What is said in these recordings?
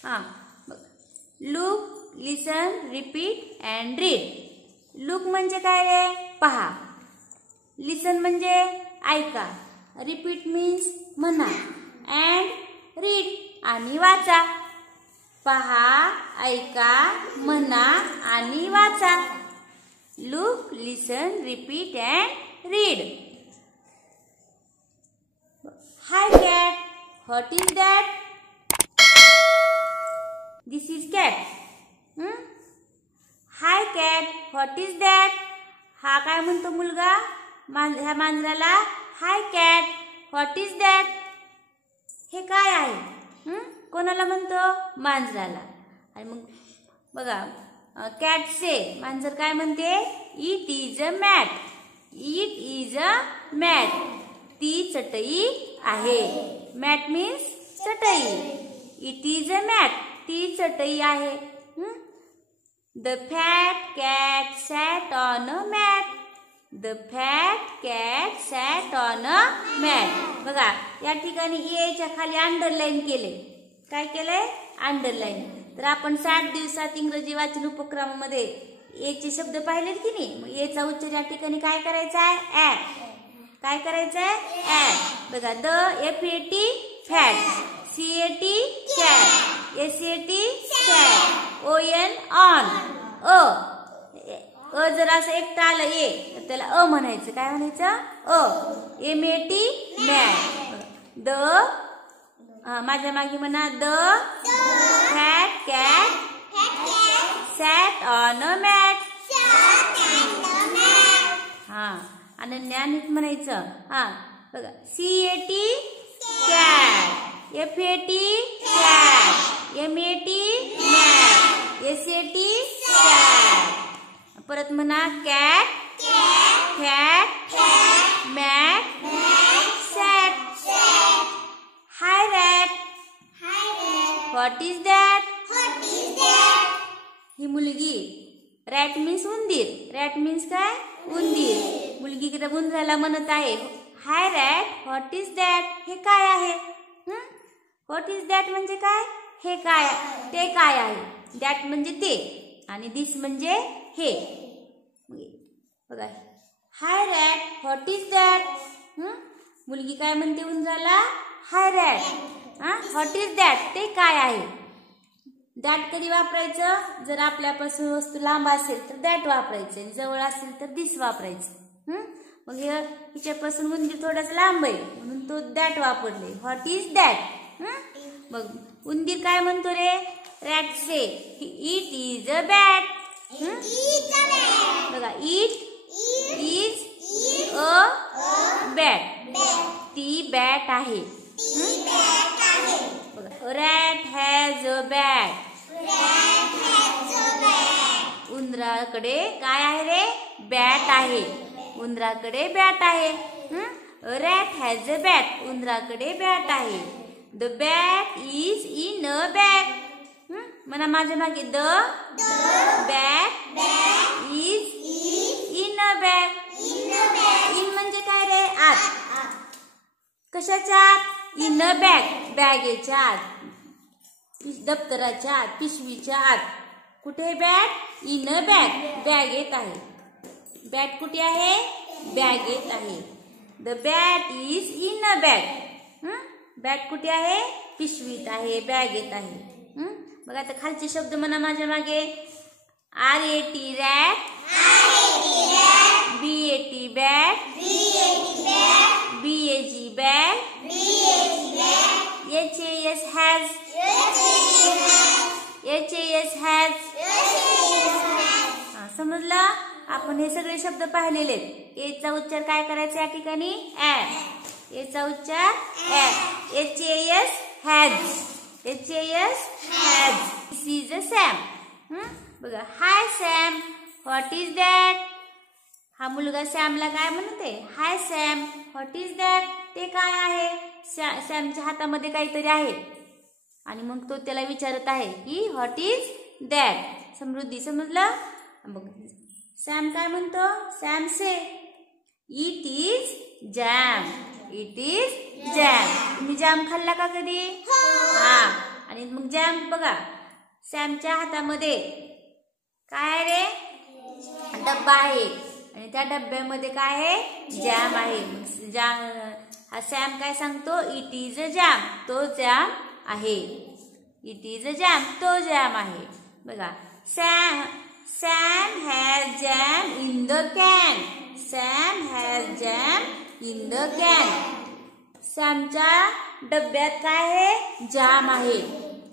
हा, look, listen, repeat and read. Look म्हणजे काय रे? पहा. लिसन म्हणजे ऐका. रिपीट मीन्स म्हणा. अँड रीड आणि वाचा. पहा, ऐका, म्हणा आणि वाचा. Look, listen, repeat and read. Hi cat, what is that? This is cat. Hi cat, what is that? हा काय म्हणतो मुलगा ह्या मांजराला? हाय कॅट, व्हॉट इज दॅट? हे काय आहे? कोणाला म्हणतो? मांजराला. आणि मग बघा, कॅट से मांजर काय म्हणते? It is a mat. It is a mat. ती चटई आहे. मॅट मीन्स चटई. It is a mat. ती चटई आहे. The fat cat sat on a mat. The fat cat sat on a mat. बघा, या ठिकाणी एच्या खाली अंडरलाईन केले. काय केलंय? अंडरलाईन. तर आपण 60 दिवसात इंग्रजी वाचन उपक्रमामध्ये एचे शब्द पाहिलेत की नाही? मग एचा उच्चार या ठिकाणी काय करायचा आहे? ॲ. काय करायचंय? ॲ. बघा, the FAT fat, CAT cat, SAT sat, ON on. अ जर असं एकटा आलं ए तर त्याला अ म्हणायचं. काय म्हणायचं? अ. MAT mat. द, माझ्या मागे म्हणा, the fat cat sat on a mat. हा, अनन्या नीट म्हणायचं. हा, बघा, CAT cat, FAT cat, MAT mat, SAT sat. परत म्हणा, cat, fat, mat, sat. Hi rat, what is that? ही मुलगी. रॅट मीन्स उंदीर. रॅट मीन्स काय? उंदीर. मुलगी उंदराला म्हणत आहे, hi rat, what is that? हे काय आहे? व्हॉट इज दॅट म्हणजे काय? हे काय? ते काय आहे? दॅट म्हणजे ते आणि दिस म्हणजे हे. बघा, हाय रॅट, व्हॉट इज दॅट? मुलगी काय म्हणते उंदराला? हाय रॅट, व्हॉट इज दॅट? ते काय आहे? दॅट कधी वापरायचं? जर आपल्यापासून वस्तू लांब असेल तर दॅट वापरायचं. जवळ असेल तर दिस वापरायचं. मग हिच्यापासून उंदीर थोडंच लांब आहे म्हणून तो दॅट वापरले. What is that? मग उंदीर काय म्हणतो रे? Rat says it is a bat. बघा, इट इज अ बॅट. ती बॅट आहे. बघा, रॅट हॅज अ बॅट. उंदराकडे काय आहे रे? बॅट आहे. उंदराकडे बॅट आहे. Rat has a bat. उंदराकडे बॅट आहे. The bat is in a bag. म्हणा माझ्या मागे, the bat is in a bag. In म्हणजे काय रे? आत. कशाच्या आत? In a bag. बॅगेच्या आत, दप्तराच्या आत, पिशवीच्या आत. कुठे बॅट? In a bag. बॅगेत आहे. बॅट कुठे आहे? बॅगेत आहे. The bat is in a bag. Bat कुठे आहे? पिशवीत आहे, बॅगेत आहे. बघा, आता खालचे शब्द म्हणा माझ्या मागे. RAT rat, BAT bat, BAG bag, HAS has, HAS has. समजलं? आपण हे सगळे शब्द पाहिलेले. एचा उच्चार काय करायचा या ठिकाणी? ॲ. एचा उच्चार ॲ. HAS has. HAS has. This is a Sam. बघा, हाय सॅम, व्हॉट इज दॅट? हा मुलगा सॅमला काय म्हणते? हाय सॅम, व्हॉट इज दॅट? ते काय आहे? सॅमच्या हातामध्ये काहीतरी आहे आणि मग तो त्याला विचारत आहे की व्हॉट इज दॅट? समृद्धी, समजलं? बघ, सॅम काय म्हणतो? Sam say it is jam. It is jam. तुम्ही जॅम खाल्ला का कधी? हा. आणि आणि मग जॅम बघा, सॅमच्या हातामध्ये काय आहे रे? डब्बा आहे आणि त्या डब्यामध्ये काय आहे? जॅम आहे. जॅम हा सॅम काय सांगतो? It is a jam. तो जॅम आहे. It is a jam. तो जॅम आहे. बघा, Sam has jam in the can. Sam has jam in the can. सॅमच्या डब्यात काय आहे? जॅम आहे.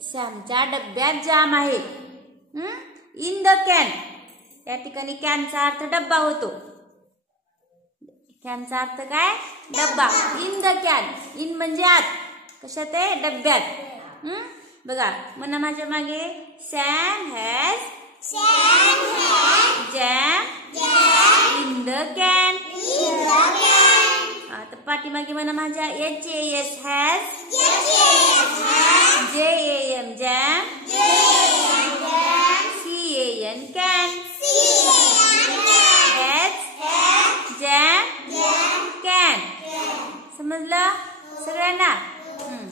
सॅमच्या डब्यात जॅम आहे. इन द कॅन, या ठिकाणी कॅनचा अर्थ डब्बा होतो. कॅनचा अर्थ काय? डब्बा. इन द कॅन, इन म्हणजे आत, कशात आहे? डब्यात. बघा, म्हणा माझ्या मागे, Sam has jam in the can. आता पाठीमागे म्हणा माझ्या, HAS has JAM jam CAN can. Jam can. समजलं सगळ्यांना?